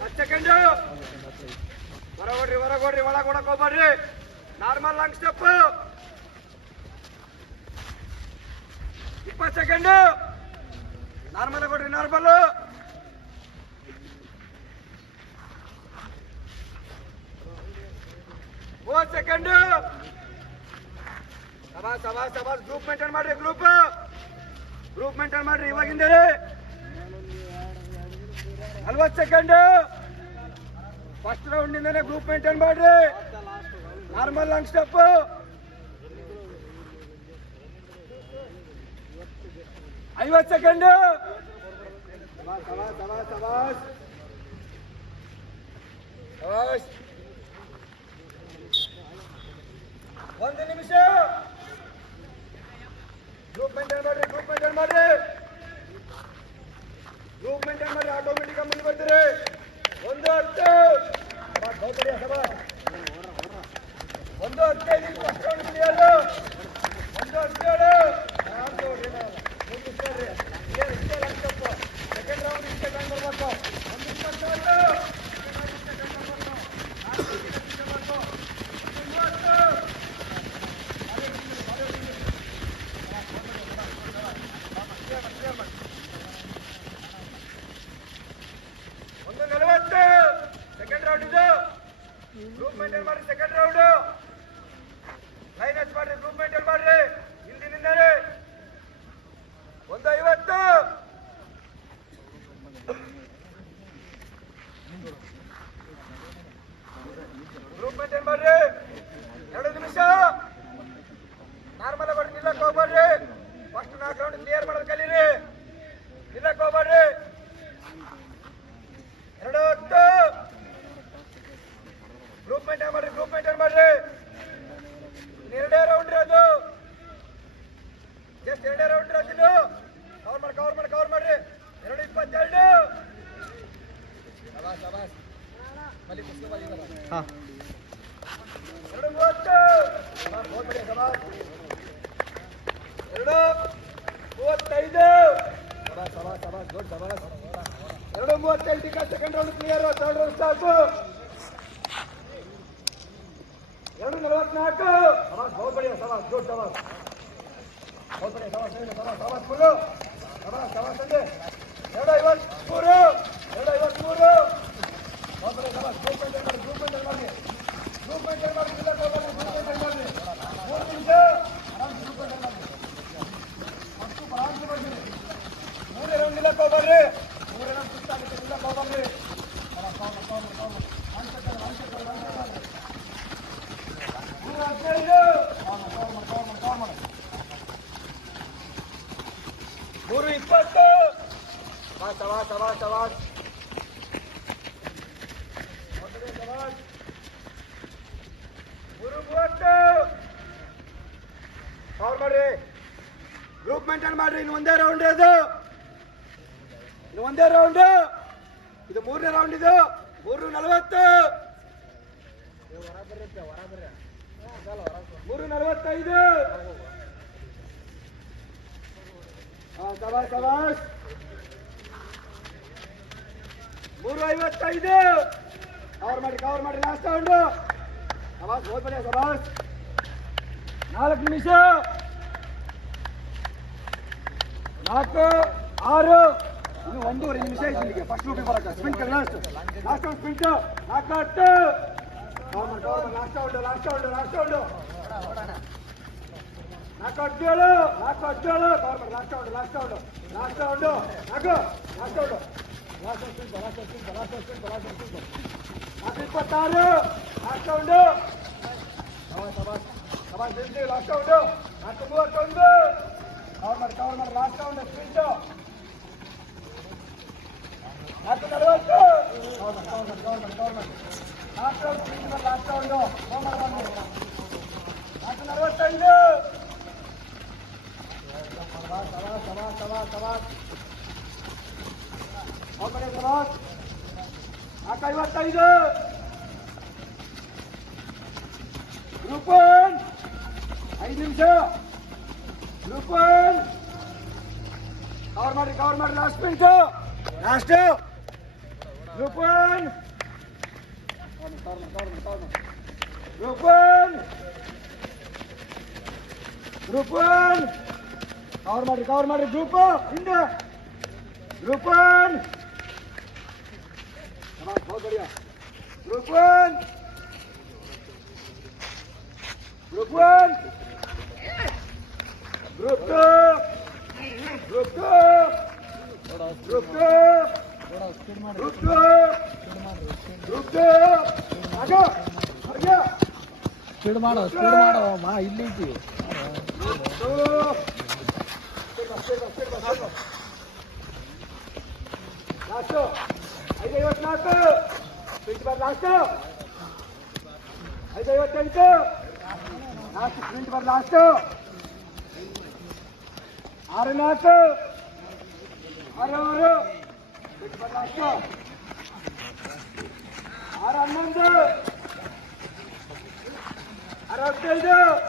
ಹತ್ತು ಸೆಕೆಂಡು ಹೊರಗೊಡ್ರಿ ಹೊರಗೊಡ್ರಿ, ಒಳಗೆ ಕೊಡಕ್ ಹೋಗ್ಬರ್ರಿ ನಾರ್ಮಲ್ ಲಾಂಗ್ ಸ್ಟೆಪ್ ಇಪ್ಪತ್ತು ಸೆಕೆಂಡು ನಾರ್ಮಲ್ ಕೊಡ್ರಿ ನಾರ್ಮಲ್ ಮೂವತ್ತು ಸೆಕೆಂಡು ಸಭಾ ಸಭಾ ಸಭಾ ಗ್ರೂಪ್ ಮೇಂಟೈನ್ ಮಾಡ್ರಿ ಗ್ರೂಪ್ ಗ್ರೂಪ್ ಮೇಂಟೈನ್ ಮಾಡ್ರಿ ಇವಾಗಿಂದ ನಲ್ವತ್ತು second first round ಇಂದನೇ group maintain ಮಾಡ್ರಿ ನಾರ್ಮಲ್ ಲಾಂಗ್ ಸ್ಟೆಪ್ ಐವತ್ತು ಸೆಕೆಂಡ್ ಸವಾಸ್ ಸವಾಸ್ ಸವಾಸ್ ಸವಾಸ್ ಸವಾಸ್ ಒಂದು ನಿಮಿಷ ಗ್ರೂಪ್ ಮೇಂಟೈನ್ ಮಾಡ್ರಿ ಗ್ರೂಪ್ ಮೇಂಟೈನ್ ಮಾಡ್ರಿ ಗ್ರೂಪ್ ಮೇಂಟೈನ್ ಮಾಡಿ ಆಟೋಮೆಟಿಕ್ ಮುಂದೆ ಬರ್ತೀರಿ ಒಂದು ಹತ್ತು ಸಭಾ, ಗೌತಮಿಯ ಸಭಾ. ಒಂದು ಹದಿನೈದು ರೌಂಡ್ ಇದು ಗ್ರೂಪ್ ಮೈಂಟೈನ್ ಮಾಡ್ರಿ ಸೆಕೆಂಡ್ ರೌಂಡ್ ಹಚ್ ಮಾಡ್ರಿ ಗ್ರೂಪ್ ಮೈಂಟೈನ್ ಮಾಡ್ರಿ. ಹಿಂದಿನಿಂದ ಎರಡು ಮೂವತ್ತೈದು ಶಬಾಷ್, ಶಬಾಷ್, ಶಬಾಷ್, ಗುಡ್, ಶಬಾಷ್. ಎರಡು ಮೂವತ್ತೈದು ಈಗ second round clear third round start ಎರಡು ನಲವತ್ನಾಲ್ಕು ಸವಾಸ್ ಬಹುತ್ ಬಡಿಯ ಸವಾಸ್ ಗುಡ್ ಸವಾಸ್ ಬಹುತ್ ಬಡಿಯ ಸವಾಸ್ ಸವಾಸ್ ಸವಾಸ್ ಸವಾಸ್ ಫುಲ್ಲು ಸವಾಸ್ ಸವಾಸ್ ಸಂಜೆ ಎರಡು ಐವತ್ಮೂರು ಮೂರೇ ಹೋಗ್ರಿ ಇಲ್ಲ ಹೋಗ್ಬರ್ರಿ ಮೂರೇ ರೌಂಡ್ ಸುತ್ತಾಗುತ್ತೆ ಮೂರು ಇಪ್ಪತ್ತು. ಸವಾಸ್ ಸವಾಸ್ ಸವಾಸ್ ಮೂರು ಮೂವತ್ತು. ಕವರ್ ಮಾಡ್ರಿ. ಗ್ರೂಪ್ ಮೇಂಟೈನ್ ಮಾಡ್ರಿ, ಇನ್ನು ಒಂದೇ ರೌಂಡ್ ಅದು ಇದು ಒಂದೇ ರೌಂಡ್ ಇದು ಮೂರನೇ ರೌಂಡ್ ಇದು. ಮೂರು ನಲವತ್ತು. ಮೂರು ನಲವತ್ತೈದು. ಸವಾಸ್ ಸವಾಸ್ ಮೂರು ಐವತ್ತೈದು. ಕವರ್ ಮಾಡಿ ಕವರ್ ಮಾಡಿ ಲಾಸ್ಟ್ ರೌಂಡ್ ಸವಾಸ್ ಸವಾಸ್ ನಾಲ್ಕು ನಿಮಿಷ. ನಾಲ್ಕು, ಆರು. ಇನ್ನು ಒಂದೂವರೆ ನಿಮಿಷ ಆಯ್ತು ಇಲ್ಲಿಗೆ ಫಸ್ಟ್ ರೂಪಿಗೆ ಬರಕ್ಕೆ sprint last last round sprint ನಾಲ್ಕು ಹತ್ತು cover cover last round last round last round ನಾಲ್ಕು ಹದಿನೇಳು ನಾಲ್ಕು ಹದಿನೇಳು ಕವರ್ ಮಾಡಿ last round last round last round ನಾಲ್ಕು last round last sprint last sprint last sprint last sprint ನಾಲ್ಕು ಇಪ್ಪತ್ತಾರು ಲಾಸ್ಟ್ ರೌಂಡ್ ಸವಾಸ್ ಸವಾಸ್ ಸವಾಸ್ ನಿಲ್ಸಿ ಲಾಸ್ಟ್ ರೌಂಡ್ ನಾಲ್ಕು ಮೂವತ್ತೊಂದು ಕವರ್ ಮಾಡಿ ಕವರ್ ಮಾಡಿ ಲಾಸ್ಟ್ ರೌಂಡ್ ಸ್ಪಿಂಟ್ ನಾಲ್ಕು ನಲವತ್ತು ಕವರ್ ಮಾಡಿ ಕವರ್ ಮಾಡಿ ಕವರ್ ಮಾಡಿ ಕವರ್ ಮಾಡಿ ಲಾಸ್ಟ್ ರೌಂಡ್ ಸ್ಪಿಂಟ್ ಮಾಡಿ ಲಾಸ್ಟ್ ರೌಂಡ್ ಕವರ್ ಮಾಡಿ ಬನ್ನಿ ನಾಲ್ಕು ನಲವತ್ತೈದು ಸವಾಸ್ ಸವಾಸ್ ಸವಾಸ್ ಸವಾಸ್ ಸವಾಸ್ ಕವರ್ ಮಾಡಿ ಸವಾಸ್ ನಾಲ್ಕು ಐವತ್ತೈದು ಗ್ರೂಪ್ ಒನ್ ಐದು ನಿಮಿಷ ಗ್ರೂಪ್ ಒನ್ ಕವರ್ ಮಾಡಿ ಕವರ್ ಮಾಡಿ last minute last group one group one group one cover ಮಾಡ್ರಿ ಕವರ್ ಮಾಡ್ರಿ ಗ್ರೂಪ್ ಹಿಂದೆ group one group one group one group two group Speed ಮಾಡೋ ಸ್ಪೀಡ್ ಮಾಡೋ ಮಾ ಇಲ್ಲಿ ಐತಿ ಲಾಸ್ಟು! ಐದು ಐವತ್ನಾಲ್ಕು ಸ್ಪ್ರಿಂಟ್ ಬಾರ್ ಲಾಸ್ಟು! ಐದು ಐವತ್ತೆಂಟು ಲಾಸ್ಟ್ ಸ್ಪ್ರಿಂಟ್ ಬಾರ್ ಲಾಸ್ಟು! ಆರು ನಾಲ್ಕು! ಆರು ಆರು! Sprint bar